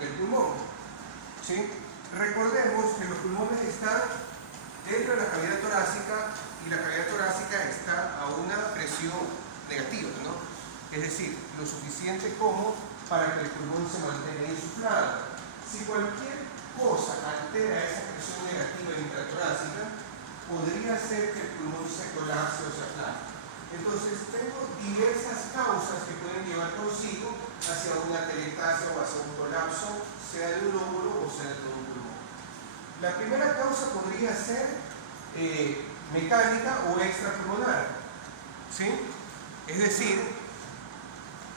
del pulmón. ¿Sí? Recordemos que los pulmones están dentro de la cavidad torácica y la cavidad torácica está a una presión negativa, ¿no? Es decir, lo suficiente como para que el pulmón se mantenga insuflado. Si cualquier cosa altera esa presión negativa intratorácica, podría hacer que el pulmón se colapse o se aplaste. Entonces, tengo diversas causas que pueden llevar consigo hacia una atelectasia o hacia un colapso, sea de un lóbulo o sea de todo un pulmón. La primera causa podría ser mecánica o extrapulmonar, ¿sí? Es decir,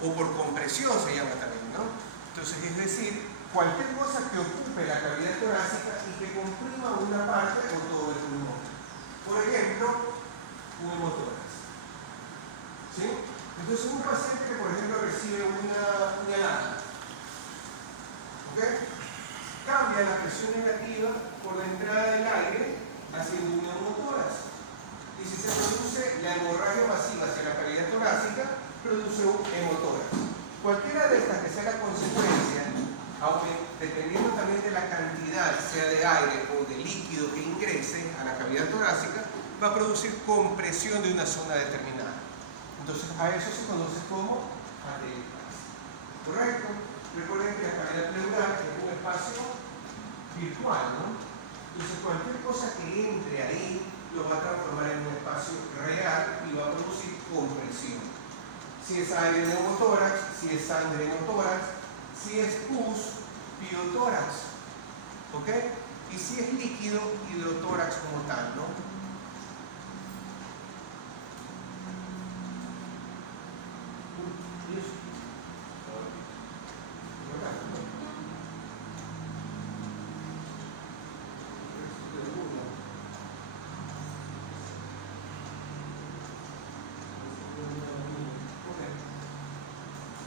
o por compresión se llama también, ¿no? Entonces, es decir, cualquier cosa que ocupe la cavidad torácica y que comprima una parte o todo el pulmón. Por ejemplo, un hemotórax, ¿sí? Entonces, un paciente que, por ejemplo, recibe una puñalada, ¿ok? Cambia la presión negativa por la entrada del aire haciendo un neumotórax. Y si se produce la hemorragia masiva hacia la cavidad torácica, produce un hemotórax. Cualquiera de estas que sea la consecuencia, aunque dependiendo también de la cantidad, sea de aire o de líquido que ingrese a la cavidad torácica, va a producir compresión de una zona determinada. Entonces, a eso se conoce como atelectasia. ¿Correcto? Recuerden que la cavidad pleural es un espacio virtual, ¿no? Entonces, cualquier cosa que entre ahí lo va a transformar en un espacio real y va a producir compresión. Si es aire, neumotórax; si es sangre, hemotórax; si es pus, pirotórax, ¿ok? Y si es líquido, hidrotórax como tal, ¿no?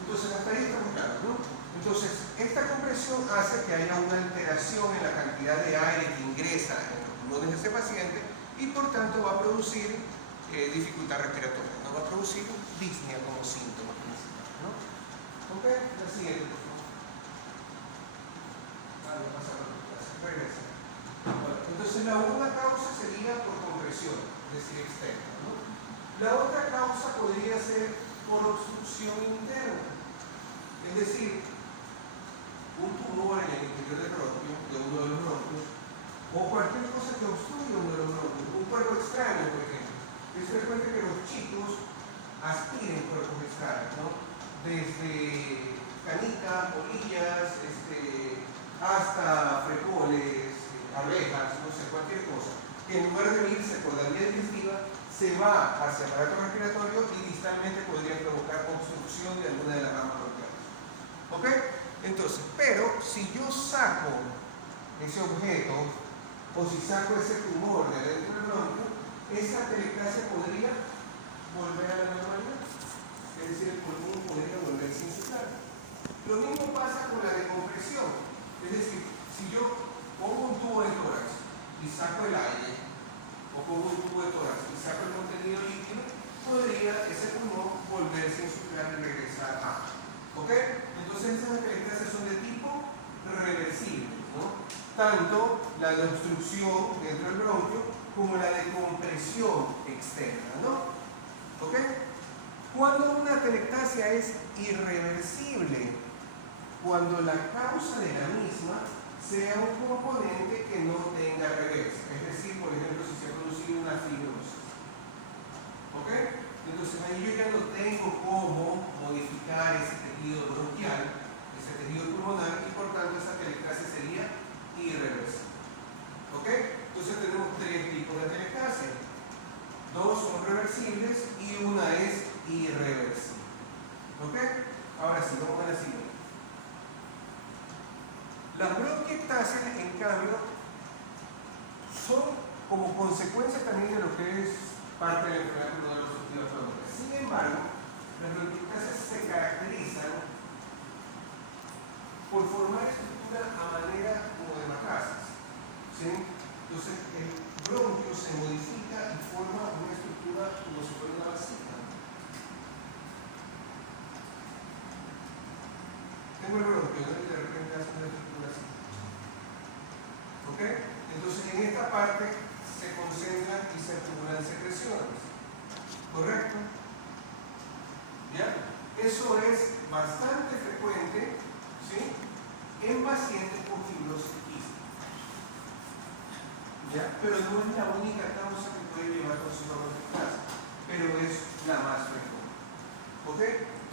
Entonces, hasta ahí estamos claros, ¿no? Entonces, esta compresión hace que haya una alteración en la cantidad de aire que ingresa en los pulmones de ese paciente y, por tanto, va a producir dificultad respiratoria, ¿no? Va a producir disnea como síntoma principal, ¿no? ¿Ok? La siguiente, por favor. Vale, pasa a la clase. Regresa. Bueno, entonces, la una causa sería por compresión, es decir, externa, ¿no? La otra causa podría ser por obstrucción interna. Es decir, un tumor en el interior del bronquio, de uno de los bronquios, o cualquier cosa que obstruya uno de los bronquios, un cuerpo extraño, por ejemplo. Es frecuente que los chicos aspiren cuerpos extraños, ¿no? Desde canicas, polillas, hasta frijoles, arvejas, no sé, cualquier cosa, que en lugar de irse por la vía digestiva, se va hacia el aparato respiratorio y distalmente podría provocar obstrucción de alguna de las ramas bronquiales. ¿Ok? Entonces, pero si yo saco ese objeto o si saco ese tumor de dentro del bronquio, esa atelectasia podría volver a la normalidad. Es decir, el pulmón podría volverse a insuflar. Lo mismo pasa con la decompresión. Es decir, si yo pongo un tubo de tórax y saco el aire, o pongo un tubo de tórax y saco el contenido líquido, podría ese pulmón volverse a insuflar y regresar a. ¿Ok? Entonces, esas atelectasias son de tipo reversible, ¿no? Tanto la de obstrucción dentro del bronquio como la de compresión externa, ¿no? ¿Ok? Cuando una atelectasia es irreversible, cuando la causa de la misma sea un componente que no tenga reversa. Es decir, por ejemplo, si se ha producido una fibrosis. ¿Ok? Entonces ahí yo ya no tengo cómo modificar ese tejido bronquial, ese tejido pulmonar, y por tanto esa atelectasia sería irreversible. ¿Ok? Entonces tenemos tres tipos de atelectasia. Dos son reversibles y una es irreversible. ¿Ok? Ahora sí, vamos a la siguiente. Las bronquiectasias, en cambio, son como consecuencia también de lo que es parte de la enfermedad pulmonar obstructiva crónica. Sin embargo, las bronquiectasias se caracterizan por formar estructura a manera como de matraces, ¿sí? Entonces, el bronquio se modifica y forma una estructura como si fuera una vasija. Tengo el bronquio, ¿no? Y de repente hace una Entonces en esta parte se concentran y se acumulan secreciones. ¿Correcto? ¿Ya? Eso es bastante frecuente, ¿sí?, en pacientes con fibrosis quística. ¿Ya? Pero no es la única causa que puede llevar toxicometastase, pero es la más frecuente. ¿Ok?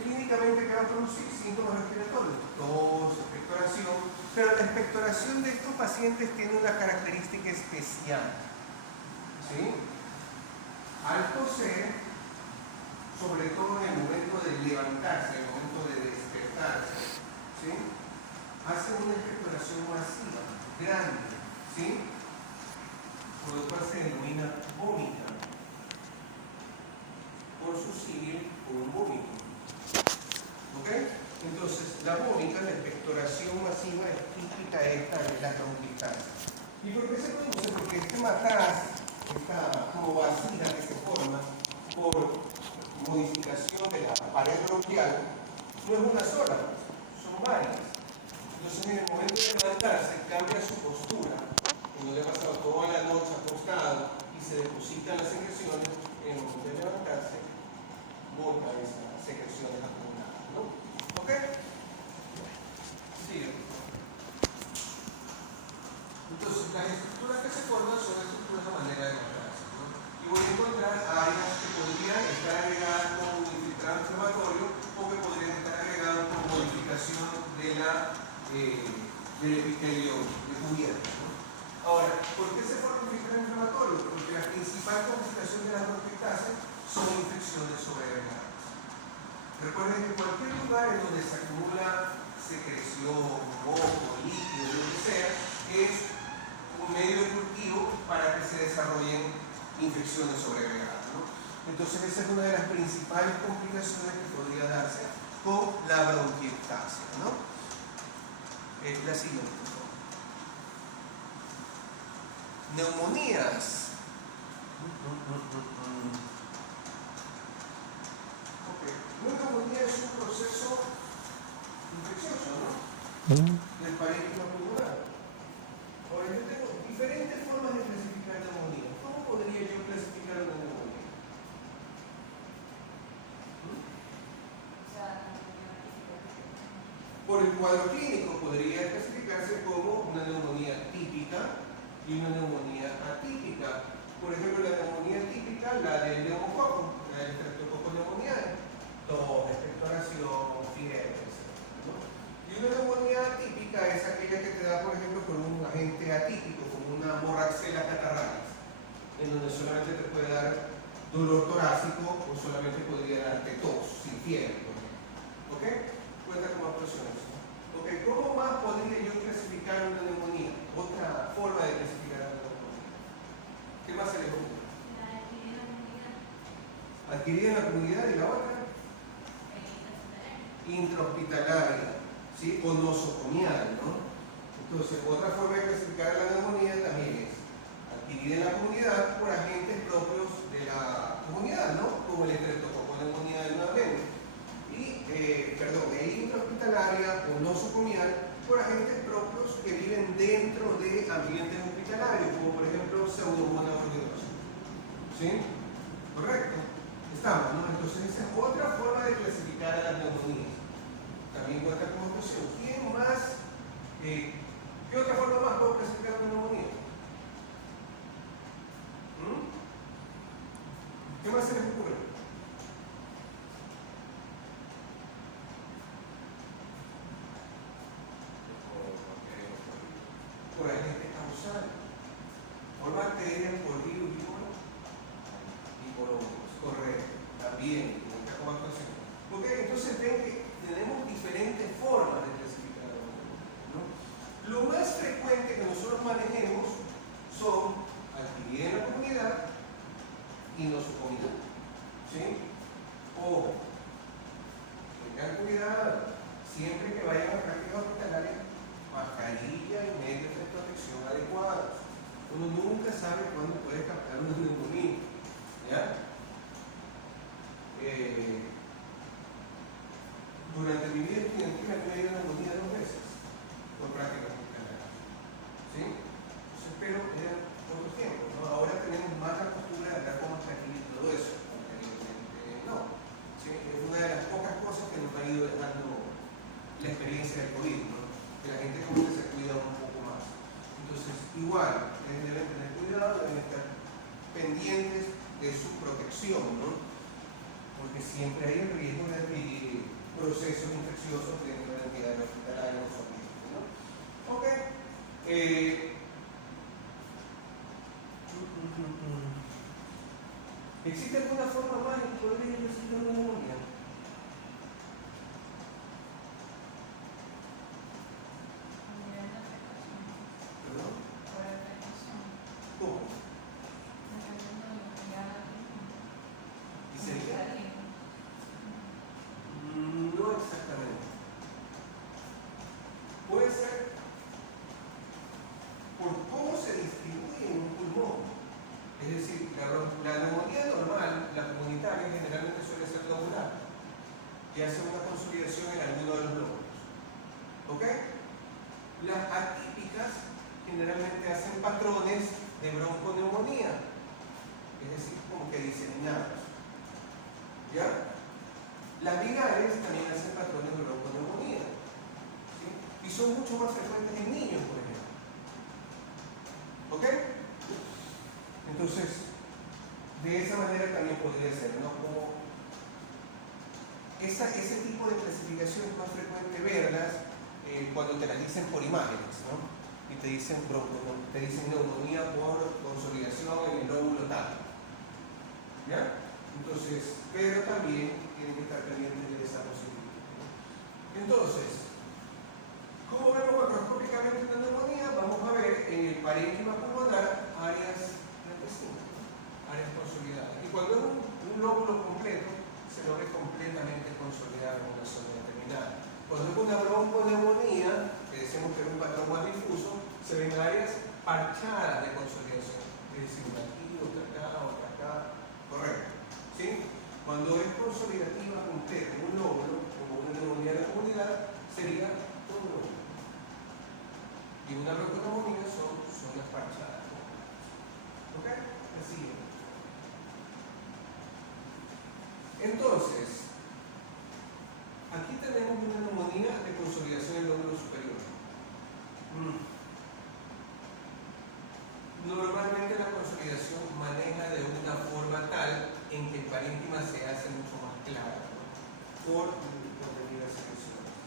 Clínicamente, ¿qué va a producir? Síntomas respiratorios, tos, expectoración, pero la expectoración de estos pacientes tiene una característica especial. ¿Sí? Al toser, sobre todo en el momento de levantarse, en el momento de despertarse, ¿sí?, hace una expectoración masiva, grande, ¿sí?, por lo cual se denomina vómita, por su símil con un vómito. ¿Ok? Entonces, la vómita, la expectoración masiva, es típica esta de la bronquitis. ¿Y por qué se produce? Porque este matraz, esta como vasija que se forma por modificación de la pared bronquial, no es una sola, son varias. Entonces, en el momento de levantarse, cambia su postura. Cuando le ha pasado toda la noche acostado y se depositan las secreciones, en el momento de levantarse, bota esas secreciones acumuladas, ¿no? ¿Ok? Sigue. Entonces, las estructuras que se forman son estructuras a manera de levantarse, ¿no? Y voy a encontrar áreas que podrían estar agregadas con un infiltrado inflamatorio o que podrían estar agregadas con modificación de del epitelio de cubierta, ¿no? Ahora, ¿por qué se forma un infiltrado inflamatorio? Porque la principal complicación de la bronquitis son infecciones sobreagregadas. Recuerden que cualquier lugar en donde se acumula secreción, moco, líquido, lo que sea, es un medio de cultivo para que se desarrollen infecciones sobreagregadas, ¿no? Entonces esa es una de las principales complicaciones que podría darse con la bronquiectasia, ¿no? La siguiente, por favor. Neumonías. Ok. Una neumonía es un proceso infeccioso, ¿no?, del parénquima pulmonar. Ahora, yo tengo diferentes formas de clasificar neumonía. ¿Cómo podría yo clasificar una neumonía? Por el cuadro clínico podría clasificarse como una neumonía típica y una neumonía atípica. Por ejemplo, la neumonía típica, la del neumococo, la del estreptococo pneumoniae, tos, expectoración, fiebre, etc., ¿no? Y una neumonía atípica es aquella que te da, por ejemplo, con un agente atípico, como una Moraxella catarrhalis, en donde solamente te puede dar dolor torácico o solamente podría darte tos, sin fiebre, por ejemplo. ¿Ok? Cuenta como actuaciones. ¿Ok? ¿Cómo más podría yo clasificar una neumonía? Otra forma de clasificar una neumonía. ¿Qué más se le ocurre? La adquirida en la comunidad. Adquirida en la comunidad, y la otra intrahospitalaria, ¿sí?, o nosocomial, ¿no? Entonces, otra forma de clasificar la neumonía también es adquirida en la comunidad por agentes propios de la comunidad, ¿no?, como el estreptococo pneumoniae nuevamente. Y, intrahospitalaria o nosocomial por agentes propios que viven dentro de ambientes hospitalarios, como por ejemplo Pseudomonas aeruginosa. ¿Sí? ¿Correcto? Estamos, ¿no? Entonces esa es otra forma de clasificar a las neumonías. También cuenta como actuación. ¿Quién más? ¿Qué otra forma más puedo clasificar una neumonía? ¿Qué más se les ocurre? Por agente causal, por bacterias, por virus y por hongos. Correcto, también cuenta como actuación. ¿Ok? Entonces ven que tenemos diferentes formas de clasificar la neumonía, ¿no? Lo más frecuente que nosotros manejemos son adquirida en la comunidad y nosocomial. ¿Sí? Ojo, tengan cuidado, siempre que vayan a prácticas hospitalarias, mascarilla y medios de protección adecuados. Uno nunca sabe cuándo puede captar una neumonía. ¿Ya? Durante mi vida estudiantil me he ido a neumonía 2 veces por prácticas hospitalarias. ¿Sí? Entonces siempre hay el riesgo de adquirir procesos infecciosos dentro de la entidad hospitalaria o familiar, ¿no? Ok. ¿Existe alguna forma más en que podría presentar una neumonía? ¿Perdón? ¿Cómo? ¿Y sería? No exactamente. Puede ser por cómo se distribuye en un pulmón. Es decir, la neumonía normal, la comunitaria, generalmente suele ser lobular y hace una consolidación en alguno de los lóbulos. ¿Ok? Las atípicas generalmente hacen patrones de bronconeumonía, es decir, como que diseminados. ¿Ya? Las virales también hacen patrones de bronconeumonía, ¿sí? Y son mucho más frecuentes en niños, por ejemplo. ¿Ok? Entonces, de esa manera también podría ser, ¿no? Como ese tipo de clasificación es más frecuente verlas cuando te las dicen por imágenes, ¿no? Y te dicen neumonía por consolidación en el lóbulo tal. ¿Ya? Entonces, pero también tienen que estar pendientes de esa posibilidad, ¿no? Entonces, ¿cómo vemos macroscópicamente una neumonía? Vamos a ver en el parénquima pulmonar áreas áreas consolidadas. Y cuando es un lóbulo completo, se lo ve completamente consolidado en una zona determinada. Cuando es una bronconeumonía, que decimos que es un patrón más difuso, se ven áreas parchadas de consolidación. Es decir, una aquí, otra acá, otra acá. Correcto. ¿Sí? Cuando es consolidativa completa en un lóbulo, como una neumonía de la comunidad, sería todo un lóbulo. Y una bronconeumonía son zonas parchadas. ¿Ok? Así es. Entonces, aquí tenemos una neumonía de consolidación del lóbulo superior. Normalmente la consolidación maneja de una forma tal en que el parénquima se hace mucho más claro, ¿no? Por debidas selecciones.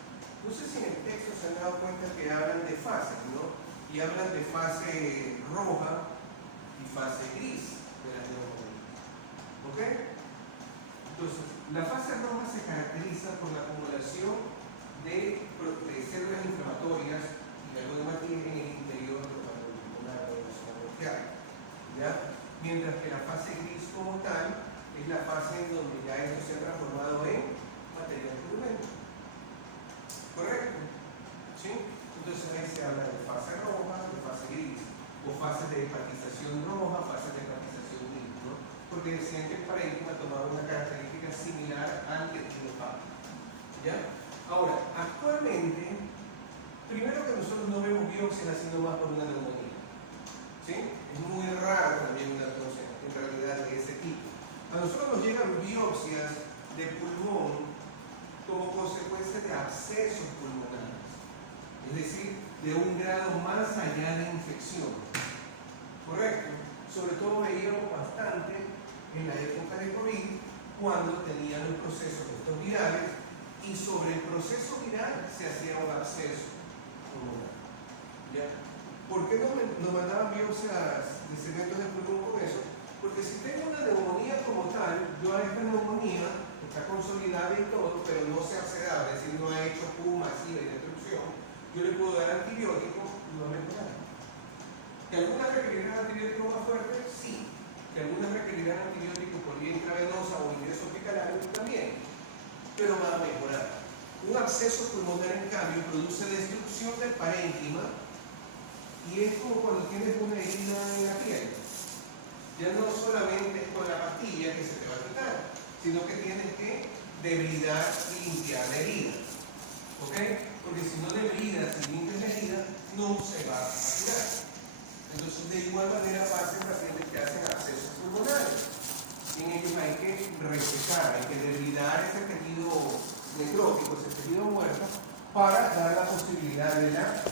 No sé si en el texto se han dado cuenta que hablan de fases, ¿no? Y hablan de fase roja y fase gris de la neumonía. ¿Ok? Entonces, la fase roja se caracteriza por la acumulación de células inflamatorias y algo de matriz en el interior del patrón pulmonar o de la zona bronquial. ¿Ya? Mientras que la fase gris como tal es la fase en donde ya esto se ha transformado en material turbulento. ¿Correcto? ¿Sí? Entonces ahí se habla de fase roja, de fase gris, o fases de hepatización roja, fases de hepatización gris, ¿no? Porque decían que el parénquima tomaba una característica similar al tejido hepático. ¿Ya? Ahora, actualmente, primero que nosotros no vemos biopsias haciendo más por una neumonía. ¿Sí? Es muy raro también una neumonía, en realidad, de ese tipo. A nosotros nos llegan biopsias de pulmón como consecuencia de abscesos pulmonares, es decir, de un grado más allá de infección. ¿Correcto? Sobre todo veíamos bastante en la época de COVID, cuando tenían el proceso de estos virales, y sobre el proceso viral se hacía un absceso pulmonar. ¿Ya? ¿Por qué nos mandaban biopsias de segmentos de pulmón con eso? Porque si tengo una neumonía como tal, yo a esta neumonía está consolidada y todo, pero no se abscedaba, es decir, no ha hecho puma masiva y destrucción, yo le puedo dar antibióticos y no me mejorar. ¿Que algunas requerirán antibióticos más fuertes? Sí. ¿Que algunas requerirán antibióticos por vía intravenosa o ingreso hospitalario? También. Pero va a mejorar. Un absceso pulmonar, en cambio, produce destrucción del parénquima y es como cuando tienes una herida en la piel. Ya no solamente es con la pastilla que se te va a quitar, sino que tienes que debridar y limpiar la herida. ¿Ok? Porque si no debridas y limpias la herida, no se va a curar. Entonces, de igual manera pasa en pacientes que hacen abscesos pulmonares. En ellos hay que resecar, hay que debridar ese tejido necrótico, ese tejido muerto, para dar la posibilidad de la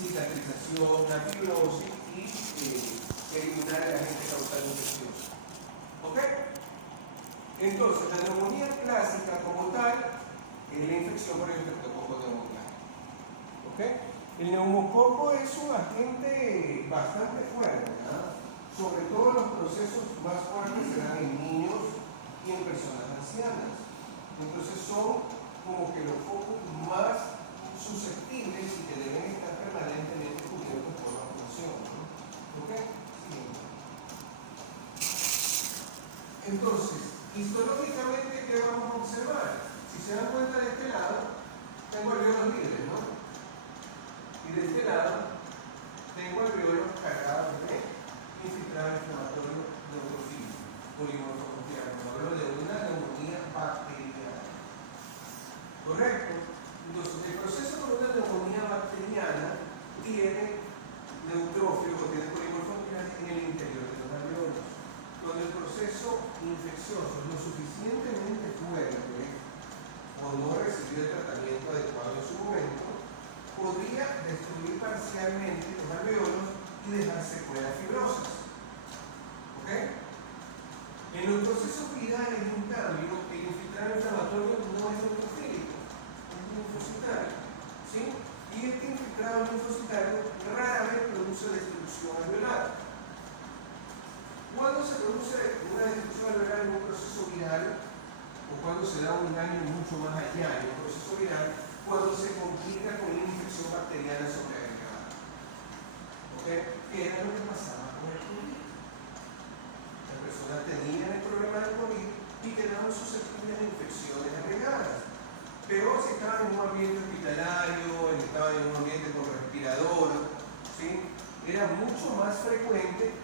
cicatrización, la fibrosis y eliminar el agente causal infeccioso. ¿Ok? Entonces, la neumonía clásica como tal es la infección por el estreptococo neumonía. ¿Ok? El neumococo es un agente bastante fuerte, ¿verdad? Sobre todo los procesos más fuertes se dan en niños y en personas ancianas. Entonces son como que los focos más susceptibles y que deben estar permanentemente cubiertos por vacunación, ¿no? ¿Ok? Siguiente. Entonces, histológicamente, ¿qué vamos a observar? Si se dan cuenta de este lado, tengo alveolos libres, ¿no? Y de este lado, tengo alveolos cargados de infiltrado inflamatorio neurofílico, polimorfoconfiable. Hablo de una neumonía bacteriana. ¿Correcto? Entonces, el proceso con una neumonía bacteriana tiene neutrófilos o tiene polimorfoconfiable en el interior de los alveolos. Cuando el proceso infeccioso es lo suficientemente fuerte o no recibió el tratamiento adecuado en su momento, podría destruir parcialmente los alveolos y dejar secuelas fibrosas. ¿Ok? En los procesos virales, en cambio, el infiltrado inflamatorio no es neurofílico, es linfocitario. ¿Sí? Y este infiltrado linfocitario rara vez produce destrucción alveolar. ¿Cuándo se produce una destrucción alveolar en un proceso viral? O cuando se da un daño mucho más allá en un proceso viral, cuando se complica con una infección bacteriana sobreagregada. ¿Ok? ¿Qué era lo que pasaba con el COVID? Las personas tenían el problema del COVID y quedaban susceptibles a infecciones agregadas. Pero si estaban en un ambiente hospitalario, estaban en un ambiente con respirador, ¿sí? Era mucho más frecuente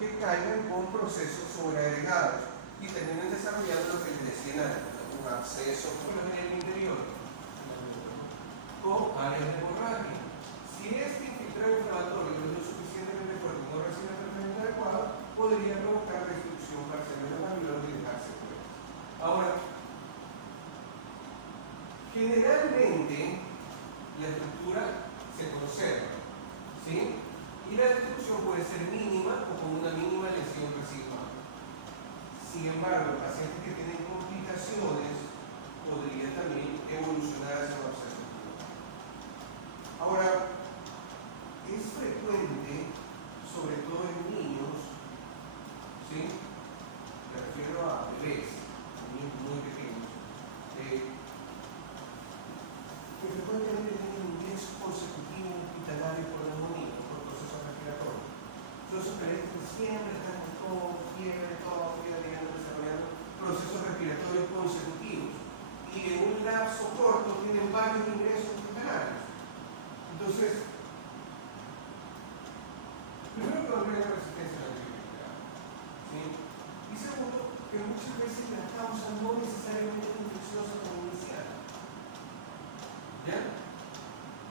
que caigan con procesos sobreagregados y terminen desarrollando lo que les decía antes, un absceso por en el interior o áreas de hemorragia. Si este infiltrado inflamatorio no es lo suficientemente fuerte y no recibe el tratamiento adecuado, podría provocar destrucción parcial de los alveolos y dejar secuelas. Ahora, generalmente la estructura se conserva, ¿sí? Y la destrucción puede ser mínima o con una mínima lesión residual. Sin embargo, el paciente que tiene complicaciones podría también evolucionar hacia una observación. Ahora, es frecuente, sobre todo en niños, ¿sí? Me refiero a bebés, niños muy pequeños, que frecuentemente tienen un ingreso consecutivo hospitalario por neumonía, por procesos respiratorios. Entonces, los siempre están con todo, fiebre, desarrollando procesos respiratorios consecutivos. Y en un lapso corto tienen varios ingresos hospitalarios. Entonces, primero que no tienen resistencia a la antibiótica, ¿sí? Y segundo, que muchas veces la causa no necesariamente es infecciosa como inicial. ¿Ya?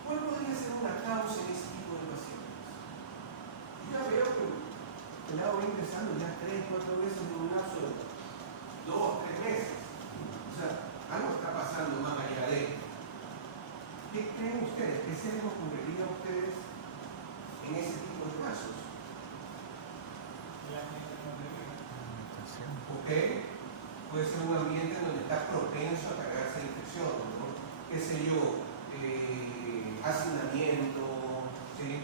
¿Cuál podría ser una causa en ese tipo de pacientes? Yo ya veo que el agua va ingresando ya 3, 4 veces en un lapso de 2, 3 meses. O sea, algo está pasando más allá de esto. ¿Qué creen ustedes? ¿Qué se les ocurriría a ustedes en ese tipo de casos? ¿Ok? Puede ser un ambiente donde está propenso a cargarse de infección, ¿no? Qué sé yo, hacinamiento,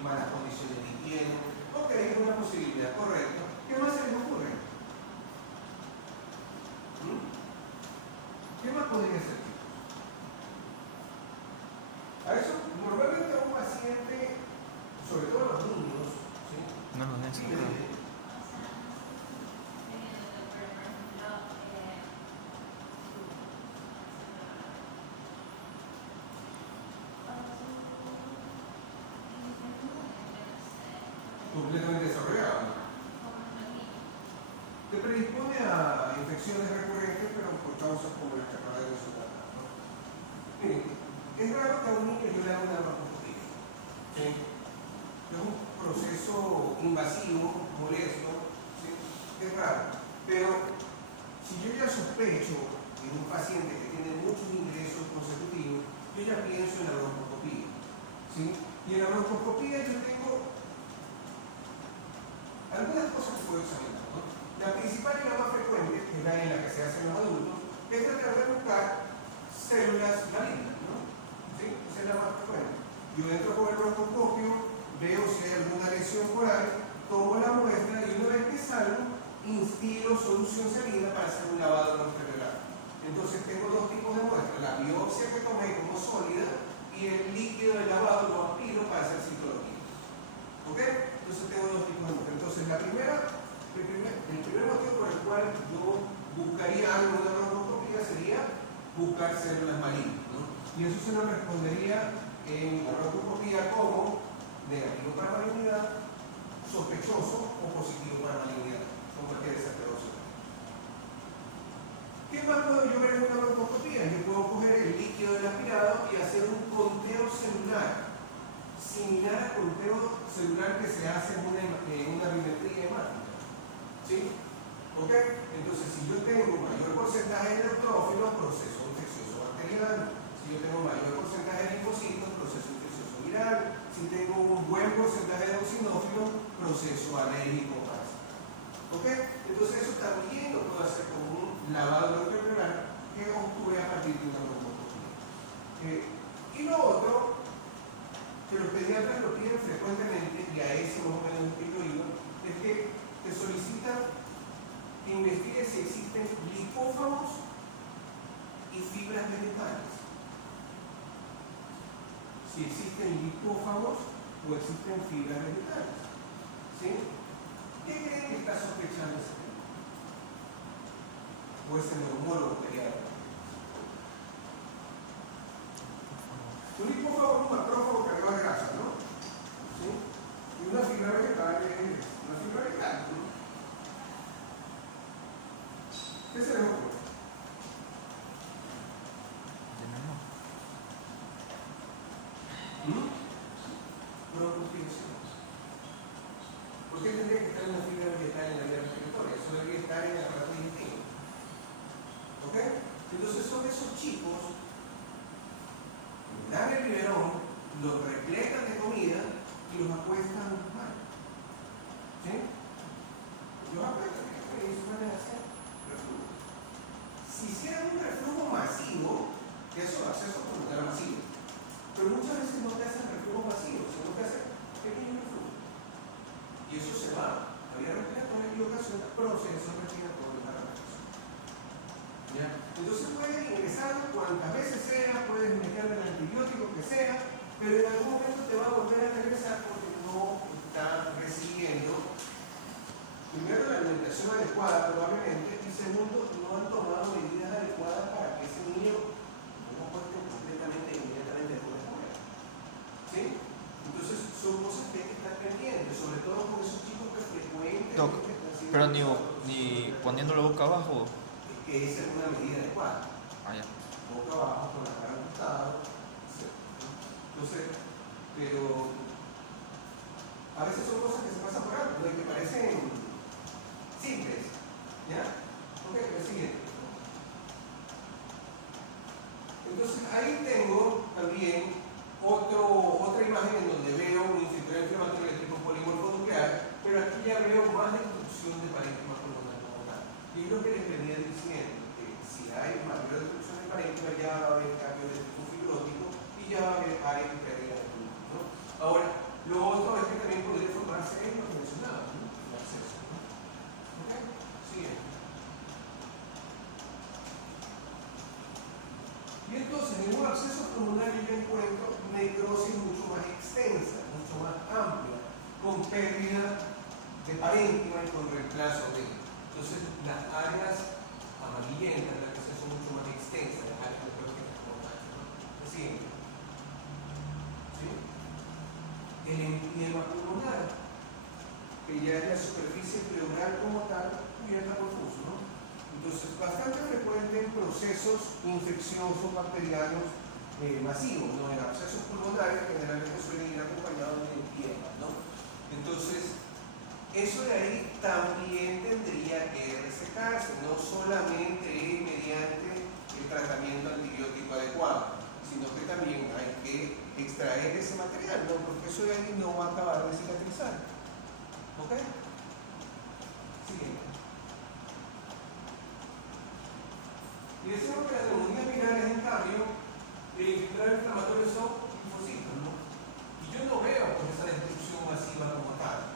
malas condiciones de higiene. Ok, es una posibilidad, correcto. ¿Qué más se les ocurre? ¿Qué más podría ser? A eso, normalmente a un paciente, sobre todo a los niños, ¿sí? No lo necesito. Completamente desarrollado. Te predispone a infecciones recurrentes, pero por causas como las que acaba de mencionar, ¿no? Miren, es raro que a un niño yo le haga una laparoscopia, ¿sí? Es un proceso invasivo, molesto, ¿sí? Es raro. Pero si yo ya sospecho en un paciente que tiene muchos ingresos consecutivos, yo ya pienso en la broncoscopía, ¿sí? Y en la broncoscopía yo tengo algunas cosas que puedo examinar, ¿no? La principal y la más frecuente, que es la en la que se hace en los adultos, es tratar de buscar células malignas, ¿no? ¿Sí? Esa es la más frecuente. Yo entro con el broncoscopio, veo si hay alguna lesión por ahí, tomo la muestra y una vez que salgo, instilo solución salina para hacer un lavado neurocelular. Entonces tengo dos tipos de muestras, la biopsia que tomé como sólida y el líquido de lavado lo aspiro para hacer citología. ¿Ok? Entonces tengo dos tipos de muestras. Entonces el primer motivo por el cual yo buscaría algo en una broncoscopía sería buscar células malignas, ¿no? Y eso se nos respondería en la broncoscopía como negativo para malignidad, sospechoso o positivo para malignidad, con cualquiera de esas dos opciones. ¿Qué más puedo yo ver en una broncoscopía? Yo puedo coger el líquido del aspirado y hacer un conteo celular, similar al conteo celular que se hace en una biometría hemática. ¿Sí? ¿Ok? Entonces, si yo tengo mayor porcentaje de neutrófilos, proceso infeccioso bacteriano. Si yo tengo mayor porcentaje de linfocitos, proceso infeccioso viral. Si tengo un buen porcentaje de eosinófilos, proceso alérgico parasitario. ¿Ok? Entonces, eso también lo puedo hacer con un lavado neurocelular que obtuve a partir de una broncoscopía. Y lo otro, que los pediatras lo piden frecuentemente, y a ese más o menos que yo iba, es que te solicitan que investigues si existen lipófagos y fibras vegetales. Si existen lipófagos o existen fibras vegetales. ¿Sí? ¿Qué creen que está sospechando ese tema? O ese neumólogo pediatra. Un lipófago es un macrófago que carga grasa, ¿no? ¿Sí? Y una fibra vegetal es una fibra vegetal, ¿no? ¿Qué se les ocurre? Broncospiración. ¿Por qué tendría que estar una fibra vegetal en la vía respiratoria? Eso debería estar en el aparato digestivo. ¿Ok? Entonces son esos chicos que dan el biberón, los repletan de comida y los acuestan mal. ¿Sí? Los acuestan, ¿qué suelen hacer? Reflujo. Si hicieran un reflujo masivo, eso es acceso pulmonar masivo. Pero muchas veces no te hacen reflujo masivo, sino que hacen pequeños reflujos. Y eso se va. La vía respiratoria y ocasiona procesos respiratorios para la persona. ¿Ya? Entonces puedes ingresar cuantas veces sea, puedes meterle el antibiótico que sea, pero en algún momento te va a volver a regresar porque no está recibiendo, primero, la alimentación adecuada probablemente, y segundo, no han tomado medidas adecuadas para que ese niño no acueste completamente inmediatamente después de comer. ¿Sí? Entonces son cosas que hay que estar pendientes, sobre todo con esos chicos que frecuentemente están siendo... Pero ni poniéndolo boca abajo. Es que esa es una medida adecuada. Ya. Boca abajo, con la cara al costado, etc. Entonces, pero a veces son cosas que se pasan por alto, ¿no? Y que parecen simples. ¿Ya? Ok, el siguiente. Entonces ahí tengo también otra imagen en donde veo un infiltrado inflamatorio de tipo polimorfo nuclear, pero aquí ya veo más destrucción de parénquima pulmonar como tal. Y es lo que les venía diciendo, que si hay mayor destrucción de parénquima ya va a haber cambio de tipo fibrótico y ya va a haber áreas de pérdida de pulmón, ¿no? Ahora, lo otro es que también podría formarse en lo que mencionaba, ¿no? El acceso, ¿no? ¿Ok? Siguiente. Y entonces en un acceso pulmonar yo encuentro necrosis mucho más extensa, mucho más amplia, con pérdida de parénquima y con reemplazo de. Entonces las áreas amarillentas del acceso son mucho más extensas, las áreas necróticas como tal, ¿no? Así. ¿Sí? El empiema pulmonar, que ya es la superficie pleural como tal, cubierta por pus, ¿no? Entonces, bastante frecuente en procesos infecciosos bacterianos masivos, ¿no? En abscesos pulmonares generalmente suelen ir acompañados de empiema, ¿no? Entonces, eso de ahí también tendría que resecarse, no solamente mediante el tratamiento antibiótico adecuado, sino que también hay que extraer ese material, ¿no? Porque eso de ahí no va a acabar de cicatrizar. ¿Ok? Siguiente. Y decimos que las neumonías virales, en cambio, generales inflamatorios son linfocitos, ¿no? Y yo no veo pues, esa destrucción masiva como tal,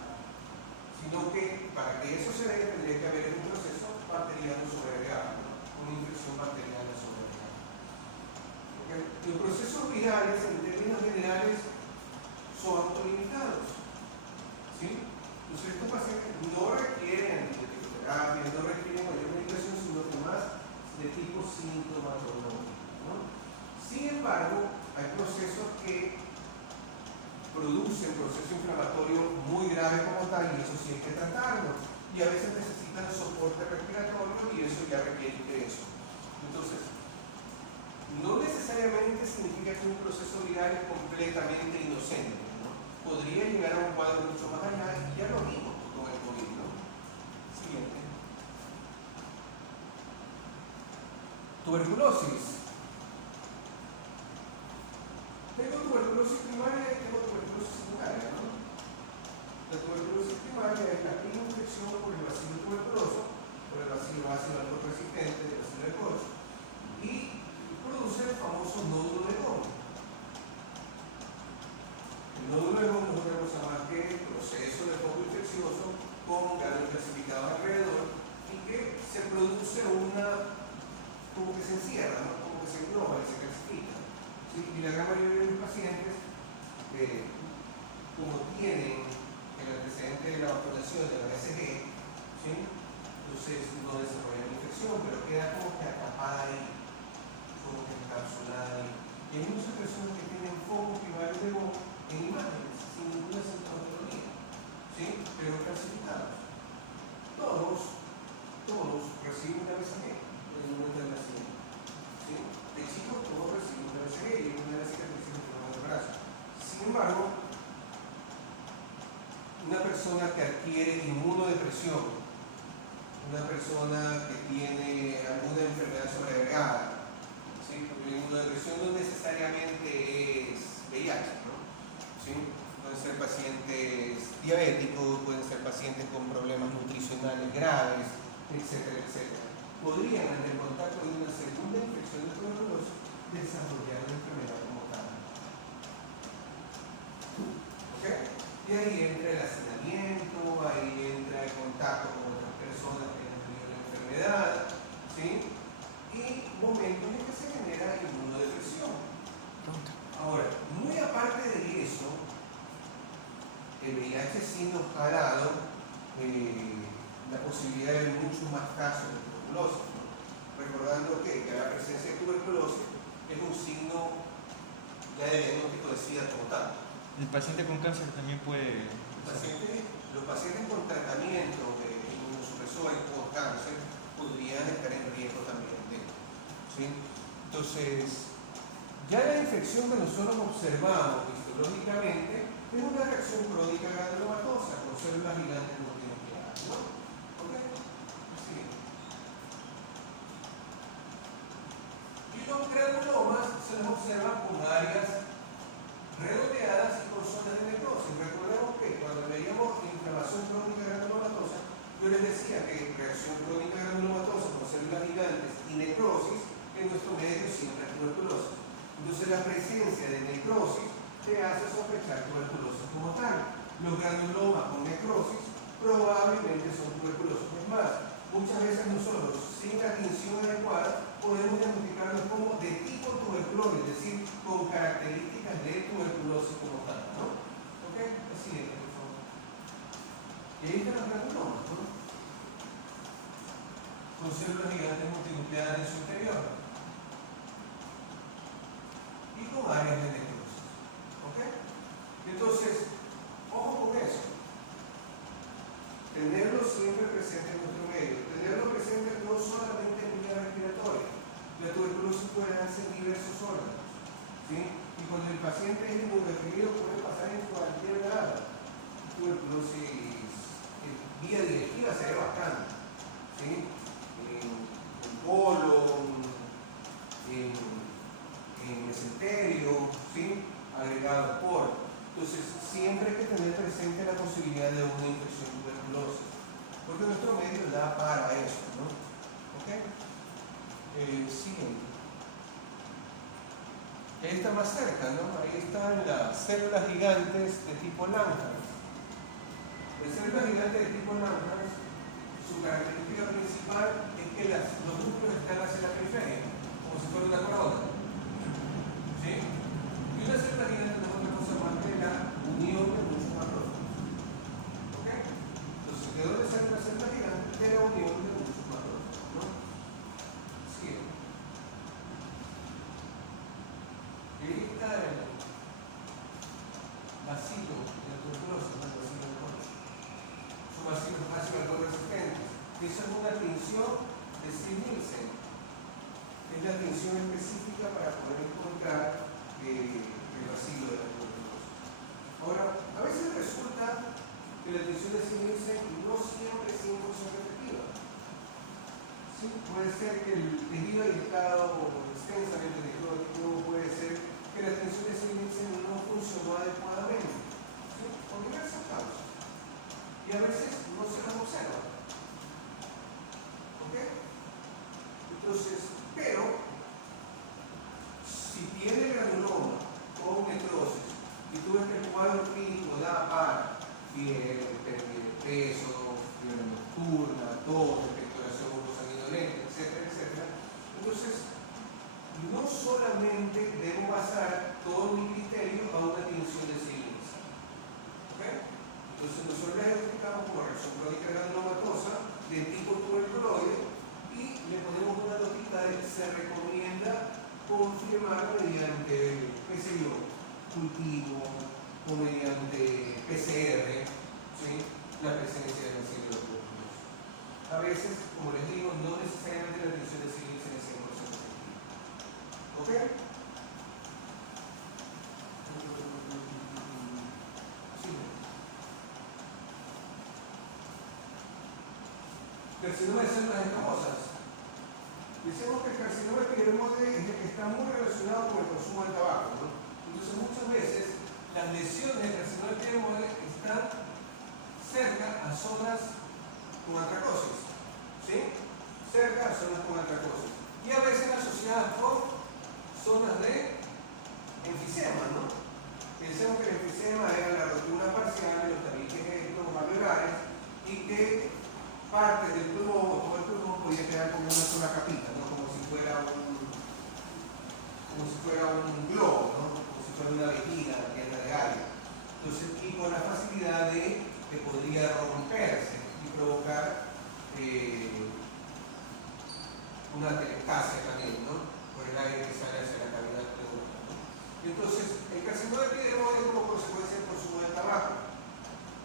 sino que para que eso se dé tendría que haber un proceso bacteriano sobreagregado, ¿no? Una infección bacteriana sobreagregada. ¿Okay? Los procesos virales, en términos generales, son autolimitados. ¿Sí? Entonces estos pacientes no requieren antibiotiterapia, no requieren mayor medicación, sino que más de tipo sintomatológico, ¿no? Sin embargo, hay procesos que producen proceso inflamatorio muy grave como tal, y eso sí hay que tratarlo. Y a veces necesitan soporte respiratorio y eso ya requiere ingreso. Entonces, no necesariamente significa que un proceso viral es completamente inocente, ¿no? Podría llegar a un cuadro mucho más allá, y ya lo vimos con el COVID, ¿no? Siguiente. Tuberculosis. Tengo tuberculosis primaria y tengo tuberculosis secundaria, ¿no? La tuberculosis primaria es la infección por el bacilo tuberculoso, por el bacilo ácido alcohol resistente, el bacilo del coche, y produce el famoso nódulo de Down. El nódulo de Down no es otra cosa más que el proceso de foco infeccioso con granos clasificados alrededor y que se produce una, como que se encierra, ¿no? Como que se engloba y se clasifica. ¿Sí? Y la gran mayoría de los pacientes, como tienen el antecedente de la vacunación de la BCG, ¿sí? Entonces no desarrollan infección, pero queda como que atrapada ahí, como que encapsulada ahí. Y hay muchas personas que tienen focos primarios de Down en imágenes, sin ninguna sintomatología, ¿sí? Pero clasificados. Todos reciben una BCG en el momento del nacimiento. ¿Sí? De chicos todos reciben una BCG y una de las cicatrices en el brazo. Sin embargo, una persona que adquiere inmunodepresión, una persona que tiene alguna enfermedad sobreagregada, ¿sí? Porque la inmunodepresión no necesariamente es VIH, ¿no? ¿Sí? Pueden ser pacientes diabéticos, pueden ser pacientes con problemas nutricionales graves, etcétera, etcétera. Podrían, en el contacto de una segunda infección de tuberculosis, desarrollar la enfermedad como tal. ¿Ok? Y ahí entra el hacinamiento, ahí entra el contacto con otras personas que han tenido la enfermedad, ¿sí? Y momentos en que se genera inmunodepresión. Ahora, muy aparte de eso, el VIH sí nos ha dado la posibilidad de ver muchos más casos de tuberculosis, ¿no? Recordando que la presencia de tuberculosis es un signo ya de diagnóstico de SIDA como tal. El paciente con cáncer también puede... Los pacientes con tratamiento de inmunosupresores por cáncer podrían estar en riesgo también de esto, ¿sí? Entonces, ya la infección que nosotros observamos histológicamente es una reacción crónica granulomatosa con células gigantes multinucleares, ¿no? ¿Ok? Así es. Y los granulomas se los observa con áreas redondeadas y con zonas de necrosis. Recordemos que cuando veíamos inflamación crónica granulomatosa, yo les decía que reacción crónica granulomatosa con células gigantes y necrosis, en nuestro medio siempre es tuberculosis. Entonces la presencia de necrosis te hace sospechar tuberculosis como tal. Los granulomas con necrosis probablemente son tuberculosis. Es más, muchas veces nosotros, sin la atención adecuada, podemos diagnosticarlos como de tipo tuberculosis, es decir, con características de tuberculosis como tal, ¿no? ¿Ok? Así es, por favor. Y ahí están los granulomas, ¿no? Con células gigantes multinucleadas en su interior. Y con áreas de necrosis. ¿Ok? Entonces, ojo con eso. Tenerlo siempre presente en nuestro medio. Tenerlo presente no solamente en vía respiratoria. La tuberculosis puede darse en diversos órganos, ¿sí? Y cuando el paciente es inmunodeprimido puede pasar en cualquier grado. Tuberculosis vía digestiva se ve bastante, ¿sí? En colon, en mesenterio, ¿sí? Agregado por. Entonces, siempre hay que tener presente la posibilidad de una infección tuberculosa, porque nuestro medio da para eso, ¿no? ¿Ok? Siguiente. Ahí está más cerca, ¿no? Ahí están las células gigantes de tipo Langhans. Las células gigantes de tipo Langhans, su característica principal es que los núcleos están hacia la periferia, como si fuera una corona. ¿Sí? Y una célula gigante no es otra cosa más que la unión de muchos macrófagos. ¿Ok? Entonces, ¿de dónde sale una célula gigante? De la unión de muchos macrófagos, ¿no? Sigue. Ahí está el bacilo de la tuberculosis, ¿no? El bacilo del coche. Son bacilos ácido resistentes. Esa es una tinción de Steve-Nielsen. Es la tinción específica para poder encontrar el bacilo de la tuberculosis. Ahora, a veces resulta que la tinción de Steve-Nielsen no siempre es 100% efectiva. ¿Sí? Puede ser que el tejido haya estado extensamente tejido, puede ser que la tinción de Steve-Nielsen no funcionó adecuadamente. ¿Sí? Por diversas causas. Y a veces no se las observa. ¿Ok? Entonces, pero si tiene granuloma o necrosis y tú ves que el cuadro clínico da para fiebre, pérdida de peso, fiebre nocturna, tos, expectoración sanguinolenta, etcétera, etcétera, entonces no solamente debo basar todo mi criterio a una tinción de Steve-Nielsen. ¿Ok? Entonces nosotros la identificamos como reacción crónica granulomatosa de tipo tuberculoide y le ponemos una notita de que se recomienda confirmar mediante, qué sé yo, cultivo o mediante PCR, ¿sí? La presencia del bacilo tuberculoso. A veces, como les digo, no necesariamente la tinción de Steve-Nielsen es 100% efectiva. ¿Ok? Sí. Carcinoma de células escamosas. Decimos que el carcinoma epidermoide es el que está muy relacionado con el consumo del tabaco, ¿no? Entonces muchas veces las lesiones del carcinoma epidermoide están cerca a zonas con antracosis, ¿sí? Cerca a zonas con antracosis. Y a veces asociadas con zonas de enfisema, ¿no? Pensemos que el enfisema era la rotura parcial de los tabiques estos alveolares y que parte del pulmón o todo el pulmón podía quedar como una sola capita, ¿no? Como si fuera un globo, ¿no? Como si fuera una vejiga llena de aire. Entonces, y con la facilidad de que podría romperse y provocar una telestasia también, ¿no? Por el aire que sale hacia la cavidad pleuriana, ¿no? Entonces, el carcinoma epidermoide como consecuencia del consumo del tabaco.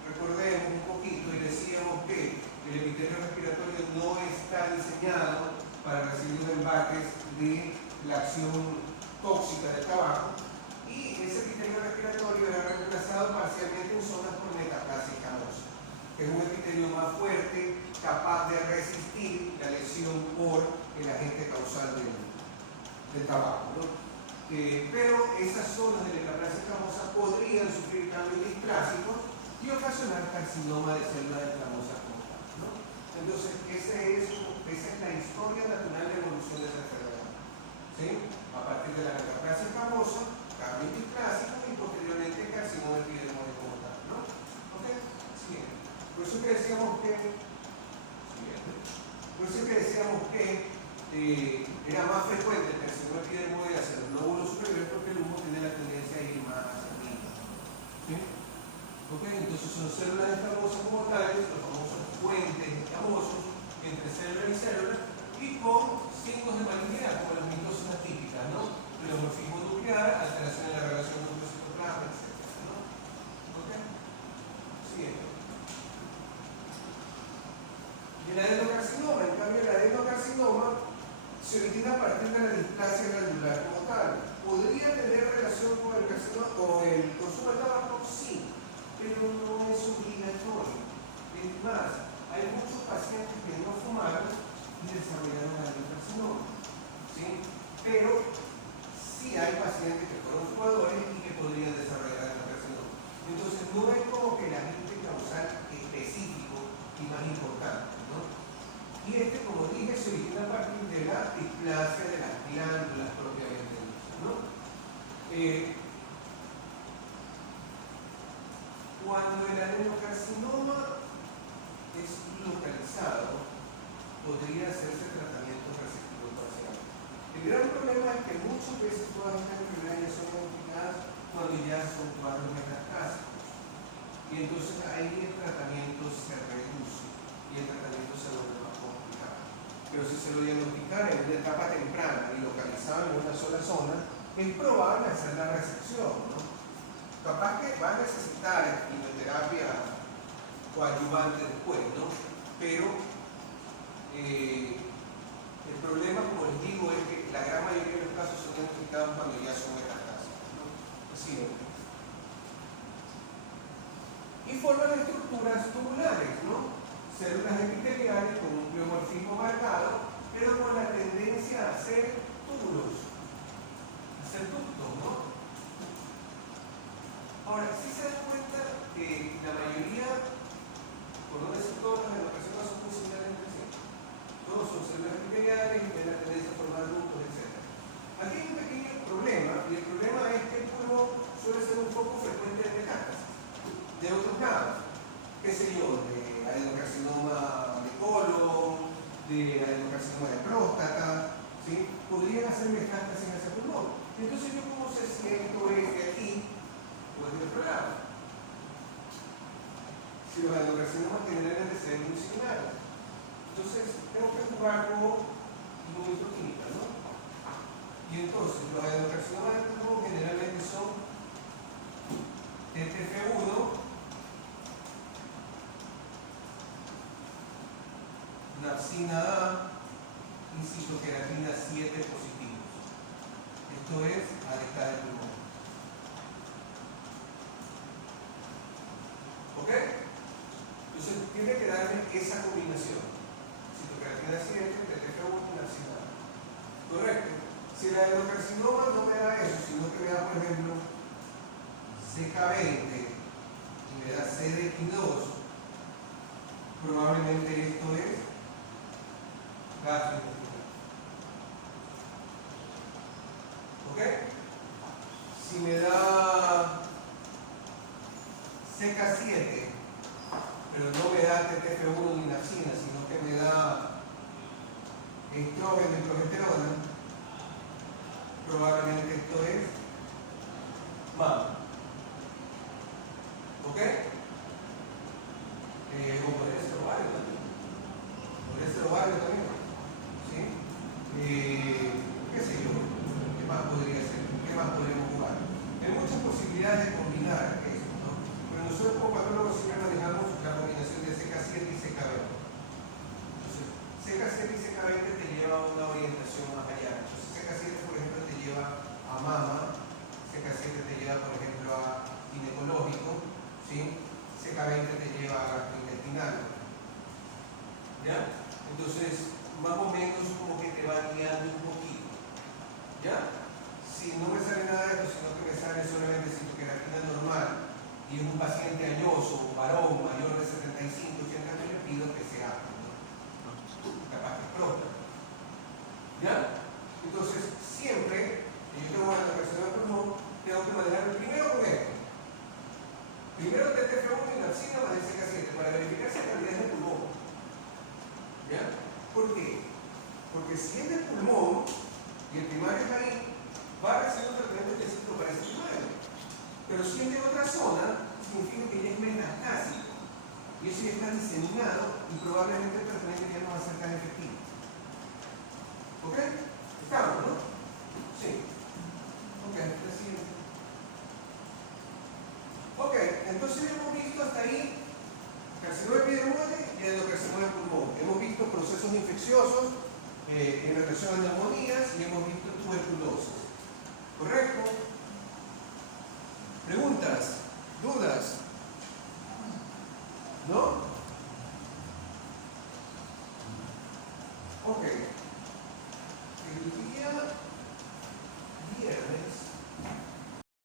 Recordemos un poquito y decíamos que el epitelio respiratorio no está diseñado para recibir los embates de la acción tóxica del tabaco y ese epitelio respiratorio era reemplazado parcialmente en zonas por metaplasia escamosa, que es un epitelio más fuerte, capaz de resistir la lesión por el agente causal del tabaco, ¿no? Pero esas zonas de metaplasia escamosa podrían sufrir cambios displásicos y ocasionar carcinoma de células escamosas como tal, ¿no? Entonces, esa es la historia natural de evolución de esa enfermedad, ¿sí? A partir de la metaplasia escamosa, cambios displásicos y posteriormente carcinoma epidermoide como tal, ¿no? ¿Ok? Siguiente. Por eso que decíamos que era más frecuente el carcinoma epidermoide hacia los lóbulos superiores porque el humo tiene la tendencia a ir más hacia arriba, ¿sí? ¿Ok? Entonces son células escamosas como tales, los famosos puentes escamosos entre célula y célula y con signos de malignidad como las mitosis atípicas, ¿no? Pleomorfismo nuclear, alteración en la relación núcleo-citoplasma, etc., ¿no? ¿Ok? Siguiente. Y el adenocarcinoma, en cambio el adenocarcinoma se origina a partir de la displasia glandular como tal. ¿Podría tener relación con el carcinoma o el consumo de tabaco? Sí, pero no es obligatorio. Es más, hay muchos pacientes que no fumaron y desarrollaron adenocarcinoma, ¿sí? Pero sí hay podría hacerse tratamiento resectivo parcial. El gran problema es que muchas veces todas estas enfermedades ya son identificadas cuando ya son cuadros metastásicos. Y entonces ahí el tratamiento se reduce y el tratamiento se vuelve más complicado. Pero si se lo diagnosticara en una etapa temprana y localizado en una sola zona, es probable hacer la resección, ¿no? Capaz que va a necesitar quimioterapia coadyuvante después, ¿no? Pero el problema, como les digo, es que la gran mayoría de los casos son diagnosticados cuando ya son metastásicos, ¿no? Así es. Y forman estructuras tumulares, ¿no? Células epiteliales con un pleomorfismo marcado, pero con la tendencia a ser túbulos, a ser ductos, ¿no? Ahora, si se dan cuenta que la mayoría, por no decir todas las adenocarcinomas son muy similares entre sí. Todos son células epiteliales y tienen la tendencia a formar ductos, etc. Aquí hay un pequeño problema, y el problema es que el pulmón suele ser un foco frecuente de metástasis. De otros lados, qué sé yo, de adenocarcinoma de colon, de adenocarcinoma de próstata, ¿sí? Podrían hacer metástasis hacia el pulmón. Entonces, ¿yo cómo sé si esto es de aquí o es de otro lado? Si los adenocarcinomas generalmente se ven muy similares. Entonces, tengo que jugar con inmunoquímica, ¿no? Y entonces, los adenocarcinomas de pulmón generalmente son TTF1, napsina A y citoqueratina 7 positivos. Esto es ADK del pulmón. ¿Ok? Entonces tiene que darme esa combinación. Citoqueratina 7, TTF1 y napsina A. ¿Correcto? Si el adenocarcinoma no me da eso, sino que me da, por ejemplo, CK20 y me da CDX2, probablemente esto es gastrointestinal. ¿Ok? Si me da CK7, pero no me da TTF1 ni napsina, sino que me da estrógeno y progesterona, probablemente esto es mama. ¿Ok? O podría ser ovario también. Podría ser ovario también. ¿Sí? ¿Qué sé yo? ¿Qué más podría ser? ¿Qué más podríamos jugar? Hay muchas posibilidades de combinar esto, ¿no? Pero nosotros como patólogos siempre manejamos la combinación de CK7 y CK20. Entonces, CK7 y CK20 te lleva a una orientación más allá. Entonces, CK7, por ejemplo, te lleva a mama, CK7 te lleva, por ejemplo, a ginecológico, ¿sí? CK20 te lleva a gastrointestinal. ¿Ya? Entonces, más o menos como que te va guiando un poquito. ¿Ya? Si no me sale nada de esto, sino que me sale solamente citoqueratina normal y es un paciente añoso, varón, mayor de 75, 80 años, le pido que sea apto, ¿no? Capaz que es próstata. ¿Ya? Entonces, siempre que yo tengo una persona de pulmón, tengo que manejar primero con esto. Primero TTF1 y napsina más el CK7 para verificar si la calidad es de pulmón. ¿Ya? ¿Por qué? Porque si es de pulmón y el primario está ahí, va a recibir un tratamiento específico para ese primario. Pero si es de otra zona, significa que ya es metastásico. Y eso ya está diseminado y probablemente el tratamiento ya no va a ser tan efectivo. ¿Ok? ¿Estamos, no? Sí. Ok, la siguiente. Ok, entonces hemos visto hasta ahí carcinoma epidermoide y adenocarcinoma de pulmón. Hemos visto procesos infecciosos en relación a neumonías y hemos visto tuberculosis. ¿Correcto? ¿Preguntas? ¿Dudas? ¿No? Ok.